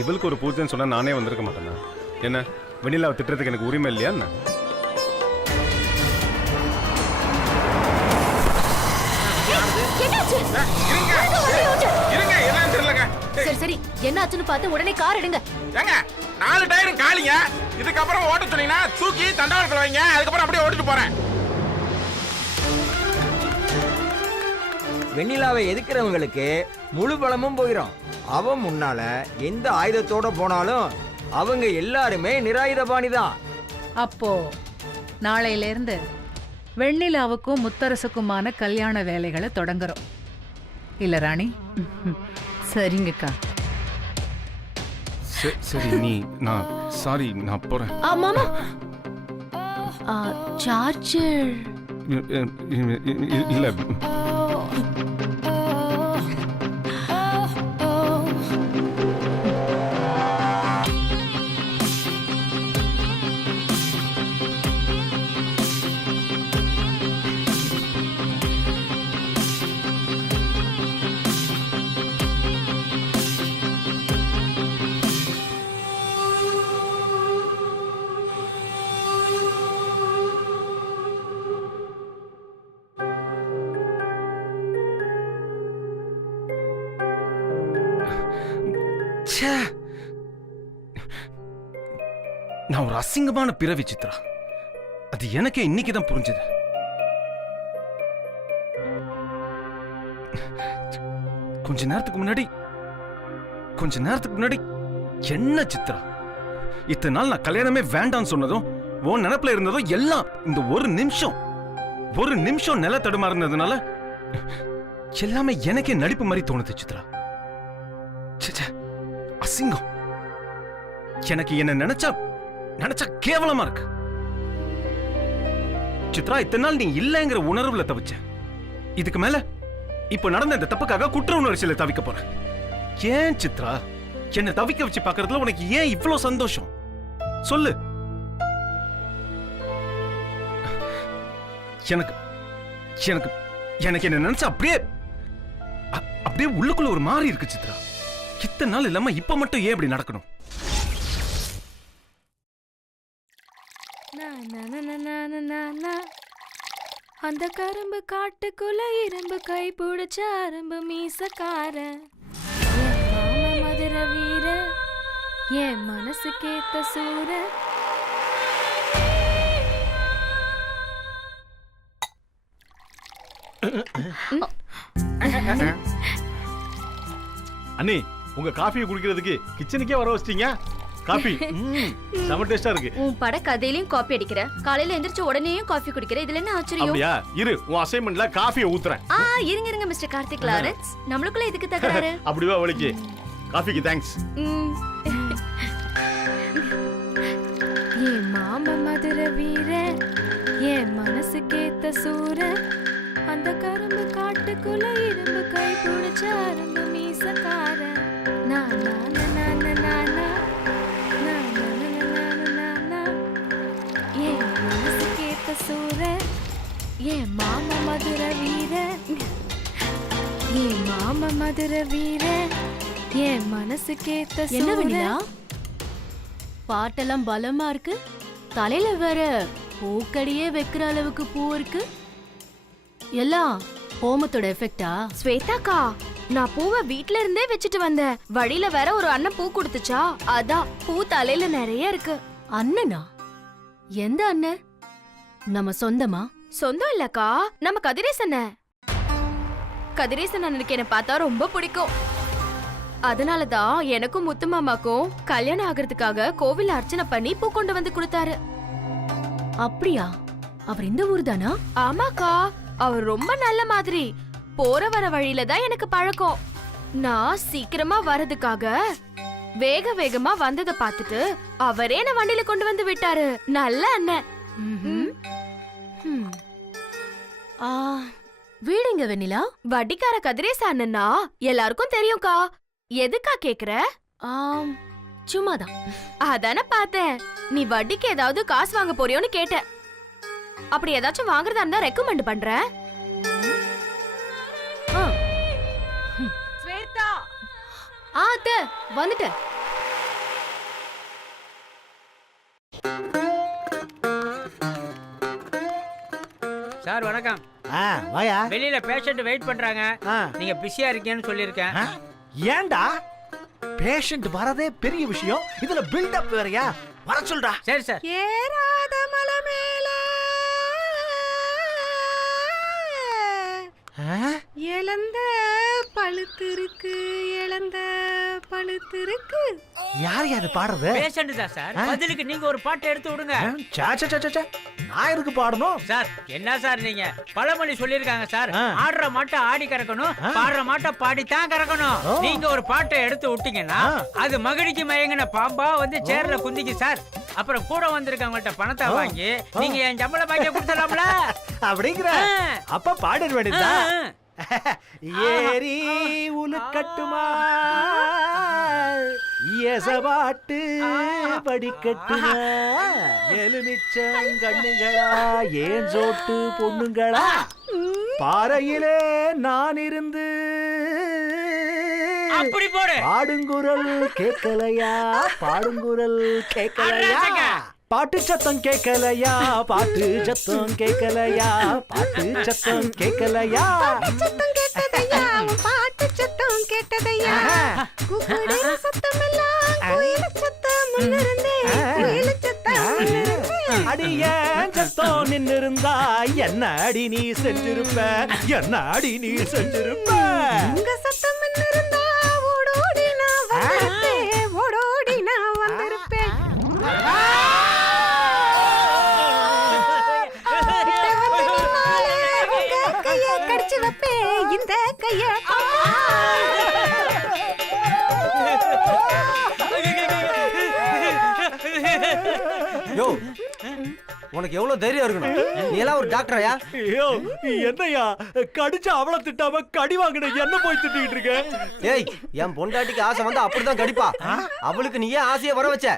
இவளுக்கு ஒரு பூஜைன்னு சொன்னா நானே வந்திருக்க மாட்டேன்னா? என்ன வெண்ணிலாவை திட்டுறதுக்கு எனக்கு உரிமை இல்லையா என்ன? சரி சரி, என்ன ஆச்சுன்னு பார்த்து உடனே கார் எடுங்க. ஏங்க 4 டயரும் காலிங்க. இதுக்கப்புறம் ஓட்ட சொன்னீங்கன்னா தூக்கி தண்டவாளத்துல வைங்க. அதுக்கப்புறம் அப்படியே ஓட்டிட்டு போறேன். வெண்ணிலாவை எதுக்குறவங்களுக்கு முழு பலமும் போயிடும். அவன் முன்னால எந்த ஆயுதத்தோட போனாலும் அவங்க எல்லாருமே நிராயுதபாணி தான். அப்போ நாளையில இருந்து வெண்ணிலாவுக்கும் முத்தரசுக்குமான கல்யாண வேலைகளை தொடங்குறோம் இல்ல ராணி? சரிங்கக்கா. சரி நீ சாரி நான் போறேன். மாமா சார்ஜர் இல்ல நான் ஒரு அசிங்கமான பிறவி சித்ரா. அது எனக்கே இன்னைக்குதான் புரிஞ்சது. கொஞ்ச நேரத்துக்கு முன்னாடி என்ன சித்ரா, இத்தனை நாள் நான் கல்யாணமே வேண்டான்னு சொன்னதும் உன் நினைப்புல இருந்ததும் எல்லாம் இந்த ஒரு நிமிஷம் நில தடுமாறுனதுனால எல்லாமே எனக்கே நடிப்பு மாதிரி தோணுது சித்ரா. அசிங்கம். எனக்கு என்ன நினைச்சா கேவலமா இருக்கு சித்ரா. இத்தனை நாள் நீ இல்லைங்கிற உணர்வுல தவிச்ச. இதுக்கு மேல இப்ப நடந்த இந்த தப்புக்காக குற்ற உணர்ச்சியில தவிக்க போற. ஏன் சித்ரா என்ன தவிக்க வச்சு பாக்குறதுல உனக்கு ஏன் இவ்வளவு சந்தோஷம் சொல்லு? எனக்கு எனக்கு எனக்கு என்ன நினைச்சா அப்படியே உள்ளுக்குள்ள ஒரு மாறி இருக்கு சித்ரா. இத்தனை நாள் இல்லாம இப்ப மட்டும் ஏன் இப்படி நடக்கணும்? அந்த கரும்பு காட்டுக்குள்ள இரும்பு கை பிடிச்ச அரும்பு மீசக்கார மதுர வீர என் மனசு கேத்த சூர. அண்ணி, உங்க காஃபியை குடிக்கிறதுக்கு கிச்சனுக்கே வர வச்சிட்டீங்க. காபி செம டேஸ்டா இருக்கு. உன் பட கதையிலயும் காபி அடிக்கிற, காலையில எந்திரச்சு உடனேயும் காஃபி குடிக்கிற, இதுல என்ன ஆச்சரியம்? அப்படியா? இரு, உன் அசைன்மென்ட்ல காஃபியை ஊத்துறேன். இருங்க மிஸ்டர் கார்த்திக் லாரன்ஸ், நம்மளுக்குள்ள எதுக்கு தகராறு? அப்படிவா அவளுக்கு? காஃபிக்கு தேங்க்ஸ். ஏ மாமா மதுர வீர என் மனசு கேத்த சூர, அந்த கரும்பு காட்டுக்குள்ள இரும்பு கை பிடிச்ச அரும்பு மீசக்கார. என் மாமா மதுர வீர என் மனசு கேத்த. என்ன வேணியா? பாட்டெல்லாம் பலமா இருக்கு, தலையில வேற பூக்கடியே வைக்கிற அளவுக்கு பூ இருக்கு. எல்லாம் ஹோமத்தோட எஃபெக்டா? ஸ்வேதாக்கா, நான் பூவை வீட்ல இருந்தே வச்சுட்டு வந்தேன். வழியில வேற ஒரு அண்ணன் பூ கொடுத்துச்சா, அதான் பூ தலையில நிறைய இருக்கு. அண்ணனா? எந்த அண்ணன்? நம்ம சொந்தமா? சொந்தம் இல்லக்கா, நம்ம கதிரேசன் அண்ணன். கதிரேசன் அண்ணனுக்கு என்ன பார்த்தா ரொம்ப பிடிக்கும். அதனாலதான் எனக்கும் முத்து மாமாக்கும் கல்யாணம் ஆகிறதுக்காக கோவில் அர்ச்சனை பண்ணி பூ கொண்டு வந்து கொடுத்தாரு. அப்படியா? அவர் இந்த ஊர் தானா? ஆமாக்கா, அவர் ரொம்ப நல்ல மாதிரி. போற வர வழியில தான் எனக்கு பழக்கம். நான் சீக்கிரமா வரதுக்காக வேக வேகமா வந்ததை பார்த்துட்டு அவரே என்ன வண்டியில கொண்டு வந்து விட்டாரு. நல்ல அண்ணன். வீடு எங்க வெண்ணிலா? வட்டிக்கார கதிரேச அண்ணன்னா எல்லாருக்கும் தெரியும்க்கா. எதுக்கா கேக்குற? சும்மாதான். அதானே பார்த்தேன். நீ வட்டிக்கு ஏதாவது காசு வாங்க போறியோன்னு கேட்டேன். அப்படி ஏதாச்சும் வாங்குறதா இருந்தா ரெக்கமெண்ட் பண்றேன். ஸ்வேதா, அத்தை வந்துட்டேன். சார் வணக்கம். வாயா. வெளியில பேஷண்ட் வெயிட் பண்றாங்க. ஆ. நீங்க பிஸியா இருக்கீங்கன்னு சொல்லியிருக்கேன். ஏன்டா பேஷண்ட் வரதே பெரிய விஷயம், இதுல பில்டப் வேறயா? வர சொல்றா. சரி சார். ஏறாத மலை மேல இழந்த பழுத்திருக்கு, இழந்த பழுத்திருக்கு. யார் யாரு பாடுறது? பேஷண்ட் தான் சார். பதிலுக்கு நீங்க ஒரு பாட்டை எடுத்து விடுங்க. நான் எதுக்கு பாடணும்? சார் என்ன சார் நீங்க பழமொழி சொல்லிருக்காங்க சார். ஆடுற மாட்டை ஆடி கறக்கணும், பாடுற மாட்டை பாடித்தான் கறக்கணும். நீங்க ஒரு பாட்டை எடுத்து விட்டீங்கன்னா அது மகிழ்ச்சி மயங்கின பாம்பா வந்து சேர்ல குந்திக்கு சார். அப்புறம் கூட வந்திருக்கவங்கள்ட்ட பணத்தை வாங்கி நீங்க என் சம்பள பாக்கிய கொடுத்துடலாம்ல அப்படிங்கிற. அப்ப பாடிட வேண்டியதா? ஏரி உலுக்கட்டுமா எசபாட்டு படிக்கட்டுமா, எலுமிச்சம் கண்ணுங்களா ஏன் சோட்டு பொண்ணுங்களா, பாறையிலே நான் இருந்து அப்படி போடு. பாடுங்குரல் கேட்கலையா, பாடுங்குரல் கேட்கலையா, பாட்டு சத்தம் கேட்கலையா, பாட்டு சத்தம் கேட்கலையா, பாட்டு சத்தம் கேட்கலையா, சத்தம் கேட்டதையா, பாட்டு சத்தம் கேட்டதையா, குக்குடுற சத்தம் எல்லாம் கோயில சத்தம் முன்னிருந்தே, கோயில சத்தம் முன்னிருந்தே. அடிய சத்தம் நின்னிருந்தா என்ன அடி நீ செஞ்சிருப்ப, என்ன அடி நீ செஞ்சிருப்ப. உங்க சத்தம் முன்னிருந்தா ஓடோடி நான் வந்திருப்பேன், ஓடோடி நான் வந்திருப்பேன். கடிச்சு வைப்பேன் இந்த கைய. யோ, உனக்கு எவ்வளவு தைரியம் இருக்கணும்? நீ எல்லாம் ஒரு டாக்டரையா? ஐயோ என்னையா கடிச்சு அவளை திட்டாம கடி வாங்கின என்ன போய் திட்டிட்டு இருக்க? ஏய், என் பொண்டாட்டிக்கு ஆசை வந்தா அப்படிதான் கடிப்பா. அவளுக்கு நீ ஏன் ஆசையை வர வச்ச?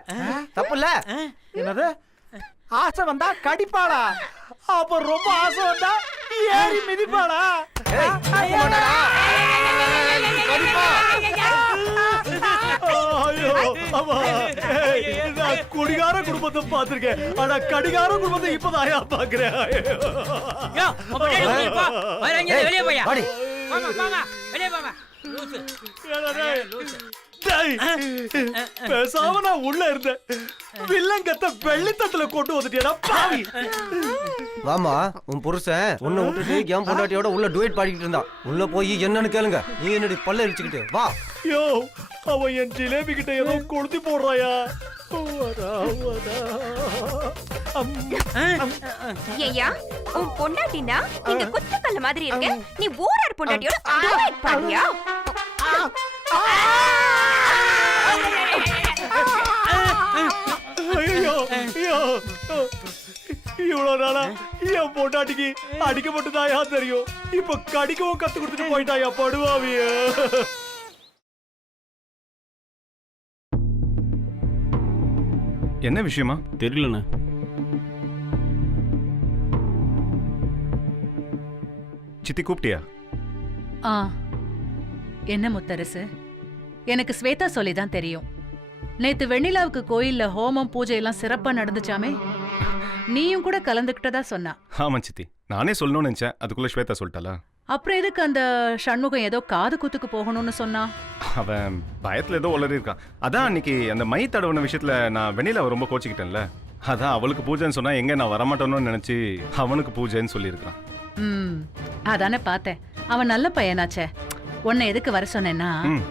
தப்பு இல்ல? என்னது ஆசை வந்தா கடிப்பாளா? அப்ப ரொம்ப ஆசை வந்தா ஏறி மிதிப்பாளா? ஏய், தப்பு மாட்டாடா. கடிப்பா. ஐயோ அம்மா, நான் குடிகார குடும்பத்தை பார்த்திருக்கேன், ஆனா கடிகார குடும்பத்தை இப்பதான் பாக்குறேன். யோ, உன் பொண்டாட்டி கூட்டிட்டு போ. வரேங்க, வெளியே போயா. வாடி. வாங்க வாங்க வெளியே போங்க. லூசு. டேய், பேசாம நான் உள்ள இருந்தேன், வில்லங்கத்தை வெள்ளித்தட்டுல கொண்டு வந்துட்டியடா பாவி. வாமா, உன் புருஷன் உன்னை விட்டுட்டு என் பொண்டாட்டியோட உள்ள டுவேட் பாடிக்கிட்டு இருந்தான். உள்ள போய் என்னன்னு கேளுங்க. நீ என்னடி பல்ல இடிச்சுக்கிட்டு வா. யோ, அவன் என் ஜிலேபி கிட்ட ஏதோ கொளுத்தி போடுறாயா? ஏய்யா, உன் பொண்டாட்டினா இங்க குத்துக்கல்ல மாதிரி இருக்கு. நீ ஊரார் பொண்டாட்டியோட டுவேட் பாடியா? ஐயோ, ஐயோ, இவ்வளவு நாளா என் பொண்டாட்டிக்கு அடிக்க மட்டும்தாயா தெரியும், இப்ப கடிக்கவும் கத்து கொடுத்துட்டு போயிட்டாயா படுவாவிய. என்ன விஷயமா? தெரியலண்ணா. சித்தி கூப்பிட்டியா? என்ன முத்தரசு, எனக்கு ஸ்வேதா சொல்லிதான் தெரியும். நேத்து வெண்ணிலாவுக்கு கோயில்ல ஹோமம் பூஜை எல்லாம் சிறப்பா நடந்துச்சாமே, நீயும் கூட கலந்துக்கிட்டதா சொன்னா. ஆமா சித்தி, நானே சொல்லணும்னு நினைச்சேன், அதுக்குள்ள ஸ்வேதா சொல்லிட்டாளா? அப்புறம் எதுக்கு அந்த சண்முகம் ஏதோ காது குத்துக்கு போகணும்னு சொன்னா? அவன் பயத்துல ஏதோ உளறி இருக்கான். அதான் அன்னைக்கு அந்த மை தடவுன விஷயத்துல நான் வெண்ணிலாவை ரொம்ப கோச்சிக்கிட்டேன்ல. அதான் அவளுக்கு பூஜைன்னு சொன்னா எங்க நான் வரமாட்டேன்னு நினைச்சு அவனுக்கு பூஜைன்னு சொல்லியிருக்கான். அதானே பார்த்தேன். அவன் நல்ல பையனாச்சே. உன்னை எதுக்கு வர சொன்னேன்னா, ம்.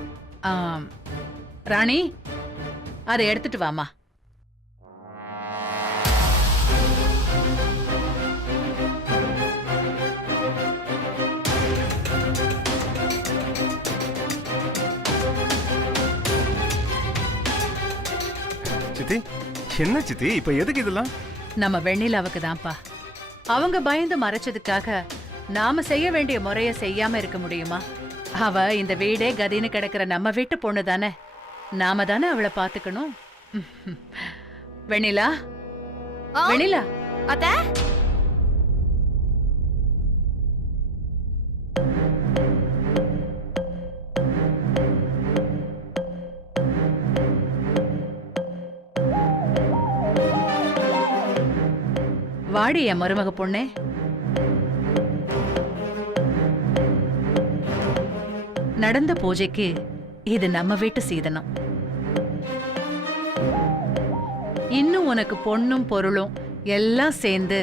ராணி அதை எடுத்துட்டு வாமா. சித்தி என்ன சித்தி இப்ப எதுக்கு இதெல்லாம்? நம்ம வெண்ணிலாவுக்கு தான்ப்பா. அவங்க பயந்து மறைச்சதுக்காக நாம செய்ய வேண்டிய முறைய செய்யாம இருக்க முடியுமா? அவ இந்த வீடே கதின்னு கிடக்குற நம்ம வீட்டு பொண்ணு தானே. நாம தானே அவளை பாத்துக்கணும். வெண்ணிலா, வெண்ணிலா. அத்தை, வாடி என் மருமக பொண்ணே. நடந்த பூஜைக்கு இது நம்ம வீட்டு சீதனம். இன்னும் உனக்கு பொண்ணும் பொருளும் எல்லாம் சேர்ந்து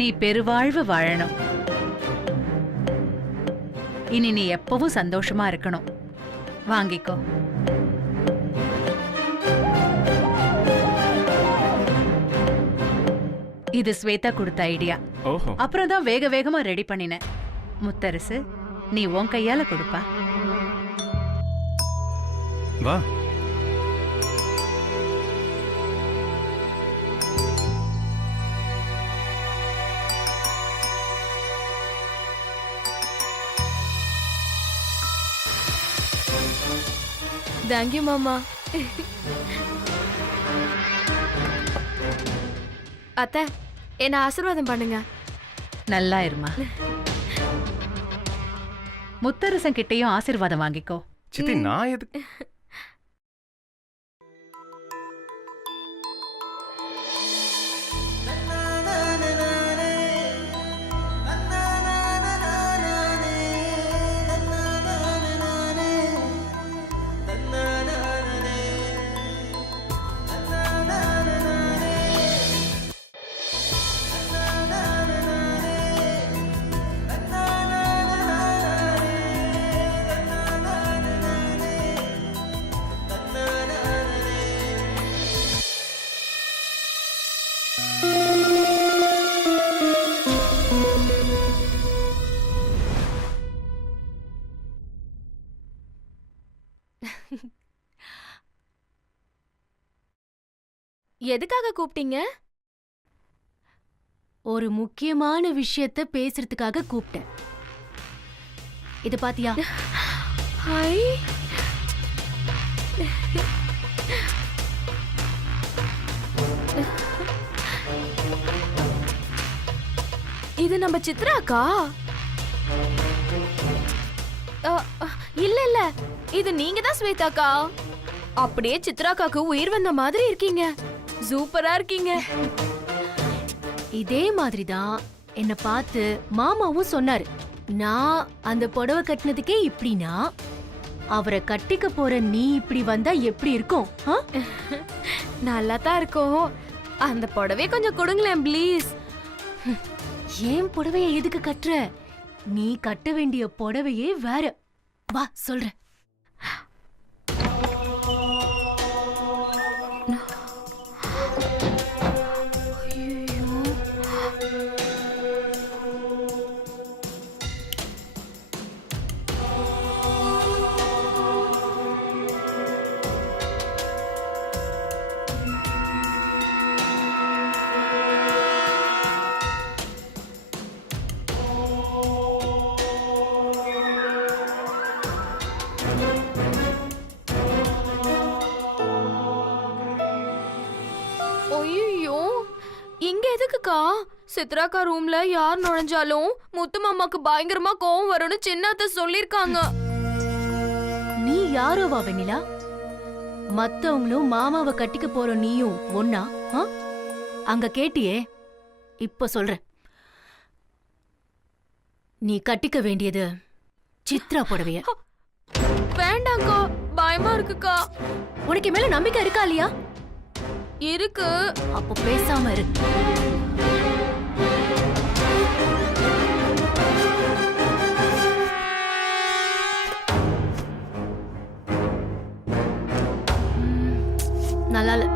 நீ பெருவாழ்வு வாழணும். இனி நீ எப்பவும் சந்தோஷமா இருக்கணும். வாங்கிக்கோ. இது ஸ்வேதா கொடுத்த ஐடியா. ஓஹோ. அப்புறம் தான் வேக வேகமா ரெடி பண்ணினேன். முத்தரசு, நீ உன் கையால கொடுப்பா. வா. தேங்க்யூ மாமா. அத்தை, என்ன ஆசீர்வாதம் பண்ணுங்க. நல்லா இருமா. முத்தரசன் கிட்டயும் ஆசீர்வாதம் வாங்கிக்கோ. சித்தி நான் எதுக்கு? எதுக்காக கூப்பிட்டீங்க? ஒரு முக்கியமான விஷயத்த பேசுறதுக்காக கூப்பிட்டேன். இது பாத்தியா? ஹை, இது நம்ம சித்ராக்கா? இல்ல இல்ல, இது நீங்க தான் ஸ்வேதாக்கா. அப்படியே சித்ராக்காக்கு உயிர் வந்த மாதிரி இருக்கீங்க. சூப்பரா இருக்கீங்க. இதே மாதிரிதான் என்ன பார்த்து மாமாவும் சொன்னாரு. நான் அந்த புடவை கட்டினதுக்கே இப்படின்னா அவரை கட்டிக்க போற நீ இப்படி வந்தா எப்படி இருக்கும்? நல்லா தான் இருக்கும். அந்த புடவை கொஞ்சம் கொடுங்களேன் ப்ளீஸ். ஏன் புடவைய எதுக்கு கட்டுற? நீ கட்ட வேண்டிய புடவையே வேற. வா சொல்றேன். எதுக்குக்கா? சித்ராக்கா ரூம்ல யார் நுழைஞ்சாலும் முத்து மாமாக்கு பயங்கரமா கோவம் வரும்னு சின்னத்த சொல்லிருக்காங்க. நீ யாரோவா வெண்ணிலா? மத்தவங்களும் மாமாவை கட்டிக்க போற நீயும் ஒன்னா? அங்க கேட்டியே, இப்ப சொல்ற. நீ கட்டிக்க வேண்டியது சித்ரா புடவைய. வேண்டாம்க்கா, பயமா இருக்குக்கா. உனக்கு மேல நம்பிக்கை இருக்கா இல்லையா? இருக்கு. அப்போ பேசாம இரு. நல்லா இல்ல.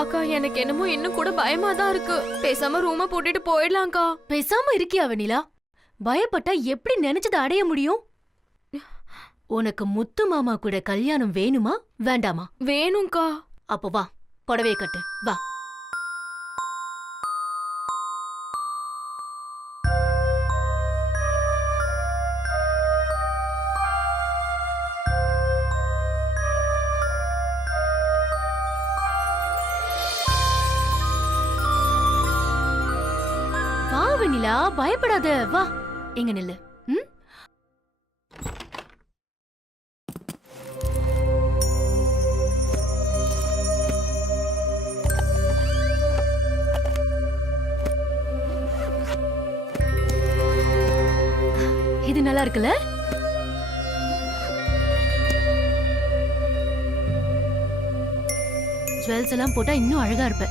அக்கா, எனக்கு என்னமோ இன்னும் கூட பயமா தான் இருக்கு. பேசாம ரூம பூட்டிட்டு போயிடலாம்க்கா. பேசாம இருக்கியா வெண்ணிலா? பயப்பட்டா எப்படி நினைச்சதை அடைய முடியும்? உனக்கு முத்து மாமா கூட கல்யாணம் வேணுமா வேண்டாமா? வேணும்க்கா. அப்போ வா, புடவைய கட்டு, வா. வா வெண்ணிலா, பயப்படாத, வா. எங்க நில்லு. ம்? இது நல்லா இருக்குல்ல? ஜுவல்ஸ் எல்லாம் போட்டா இன்னும் அழகா இருப்ப.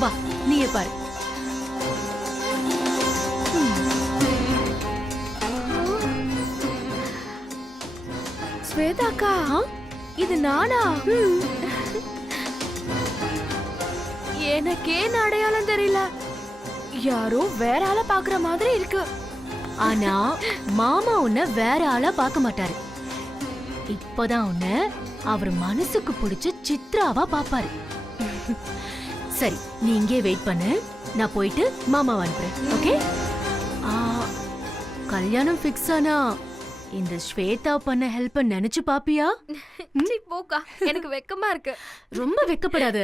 வா, நீயே பாரு. ஸ்வேதாக்கா, இது நானா? எனக்கே அடையாளம் தெரியல. யாரோ வேற ஆள பாக்குற மாதிரி இருக்கு. ஆனா மாமா உன்னை வேற ஆளா பார்க்க மாட்டாரு. இப்பதான் உன்னை அவர் மனசுக்கு பிடிச்ச சித்ராவா பாப்பாரு. சரி, நீ இங்கே வெயிட் பண்ணு, நான் போயிட்டு மாமாவை அனுப்புறேன். ஓகே? கல்யாணம் ஃபிக்ஸ் ஆனா இந்த ஸ்வேதா பண்ண ஹெல்ப் நினைச்சு பாப்பியா? சீ, போக்கா, எனக்கு வெக்கமா இருக்கு. ரொம்ப வெக்கப்படாத.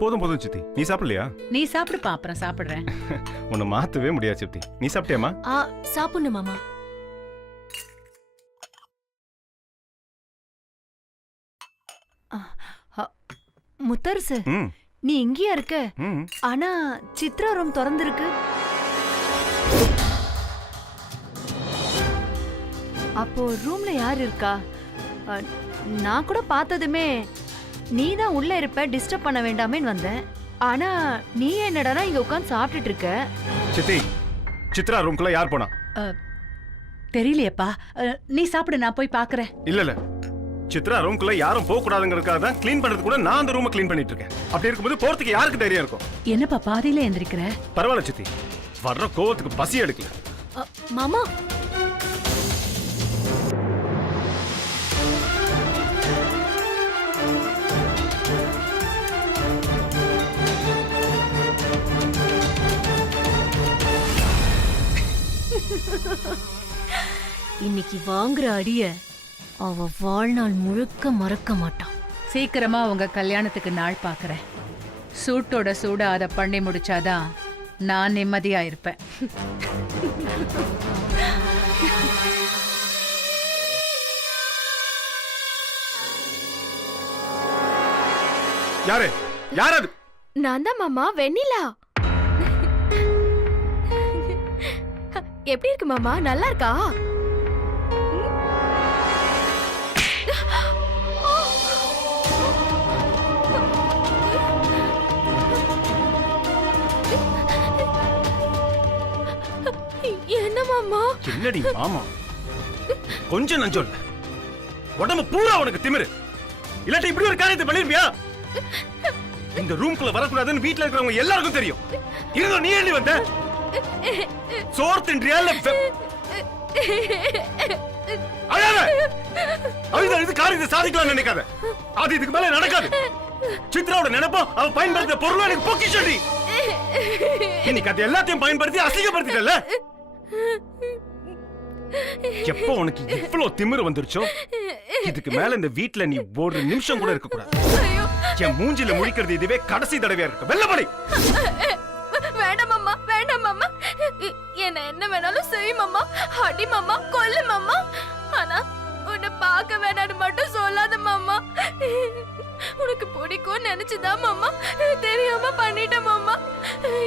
போதும் போதும் சித்தி, நீ சாப்பிடலையா? நீ சாப்பிடுப்பா, அப்புறம் சாப்பிடுறேன். உன்னை மாத்தவே முடியாது சித்தி. நீ சாப்பிட்டியாமா? சாப்பிடணும் மாமா. முத்தரசு, ம் நீ இங்கேயா இருக்க? ம் ஆனா சித்ரா ரூம் திறந்திருக்கு. அப்போ ரூம்ல யார் இருக்கா? நான் கூட பார்த்ததுமே நீ தான் உள்ள இருப்ப, டிஸ்டர்ப் பண்ண வேண்டாமேன்னு வந்தேன். ஆனா நீ என்னடா இங்க உட்கார்ந்து சாப்பிட்டுட்டு இருக்க? சித்தி, சித்ரா ரூம்குள்ள யார் போனா? தெரியலையேப்பா, நீ சாப்பிடு, நான் போய் பாக்குறேன். இல்ல இல்ல, சித்ரா ரூம்குள்ள யாரும் போக கூடாதுங்கிறதுக்காக தான் க்ளீன் பண்றது கூட நான் அந்த ரூமை க்ளீன் பண்ணிட்டு இருக்கேன். அப்படி இருக்கும்போது போறதுக்கு யாருக்கு தைரியம் இருக்கும்? என்னப்பா பாதியில எந்திரிக்கிற? பரவாயில்ல சித்தி, வர்ற கோவத்துக்கு பசி எடுக்கல. மாமா, இன்னைக்கு வாங்குற அடிய அவ வாழ்நாள் முழுக்க மறக்க மாட்டான். சீக்கிரமா உங்க கல்யாணத்துக்கு நாள் பாக்குறேன். சூட்டோட சூடா அதை பண்ணி முடிச்சாதான் நான் நிம்மதியா இருப்பேன். யாரு யார் அது? நான் தான் மாமா வெண்ணிலா. எப்படி இருக்கு மாமா? நல்லா இருக்கா? என்ன மாமா? என்னடி மாமா? கொஞ்சம் நஞ்சம் இல்ல, உடம்பு பூரா உனக்கு திமிரு. இல்லாட்டி இப்படி ஒரு காரியத்தை பண்ணிருப்பியா? இந்த ரூம்குள்ள வரக்கூடாதுன்னு வீட்டுல இருக்கிறவங்க எல்லாருக்கும் தெரியும். இருந்தோ நீ ஏண்டி வந்த? சோறு தின்றியா இல்ல அழாத. அழுத இது காரியத்தை சாதிக்கலாம் நினைக்காத. அது இதுக்கு மேல நடக்காது. சித்ராவோட நினைப்போம் அவ பயன்படுத்த பொருளும் எனக்கு பொக்கிஷடி. இன்னைக்கு அது எல்லாத்தையும் பயன்படுத்தி அசிங்கப்படுத்திட்டல. எப்போ உனக்கு இவ்வளவு திமிரு வந்துருச்சோ, இதுக்கு மேல இந்த வீட்டுல நீ ஒரு நிமிஷம் கூட இருக்க கூடாது. என் மூஞ்சில முழிக்கிறது இதுவே கடைசி தடவையா இருக்கு. வெள்ளப்படி. வேண்டாம் மாமா, வேண்டாம் மாமா. என்ன என்ன வேணாலும் செய் மாமா. அடி மாமா, கொல்லு மாமா. ஆனா உன்னை பார்க்க வேணான்னு மட்டும் சொல்லாத மாமா. உனக்கு பிடிக்கும் நினைச்சுதான் மாமா தெரியாம பண்ணிட்ட மாமா.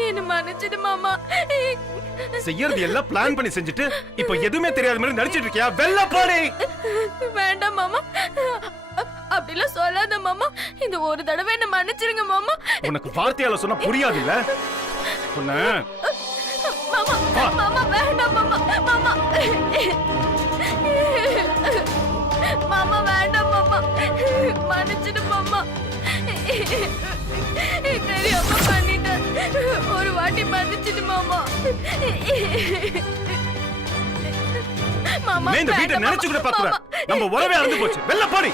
என்ன மன்னிச்சிடு மாமா. செய்யறது எல்லாம் பிளான் பண்ணி செஞ்சுட்டு இப்ப எதுவுமே தெரியாத மாதிரி நடிச்சிட்டு இருக்கியா? வெள்ளப்படி. வேண்டாம் மாமா, அப்படிலாம் சொல்லாத மாமா. இந்த ஒரு தடவை என்ன மன்னிச்சிருங்க மாமா. உனக்கு வார்த்தையால சொன்னா புரியாது இல்ல? மாமா மாமா வேண்டாம் மாமா. மாமா மாமா வேண்டாம் மாமா, மன்னிச்சிடு மாமா. தெரியாம பண்ணிட்டேன். ஒரு வாட்டி மன்னிச்சிடு மாமா. மாமா இந்த வீட்டை நினைச்சு கூட பாத்துற. நம்ம உறவே அறுந்து போச்சு. வெள்ளப்படி.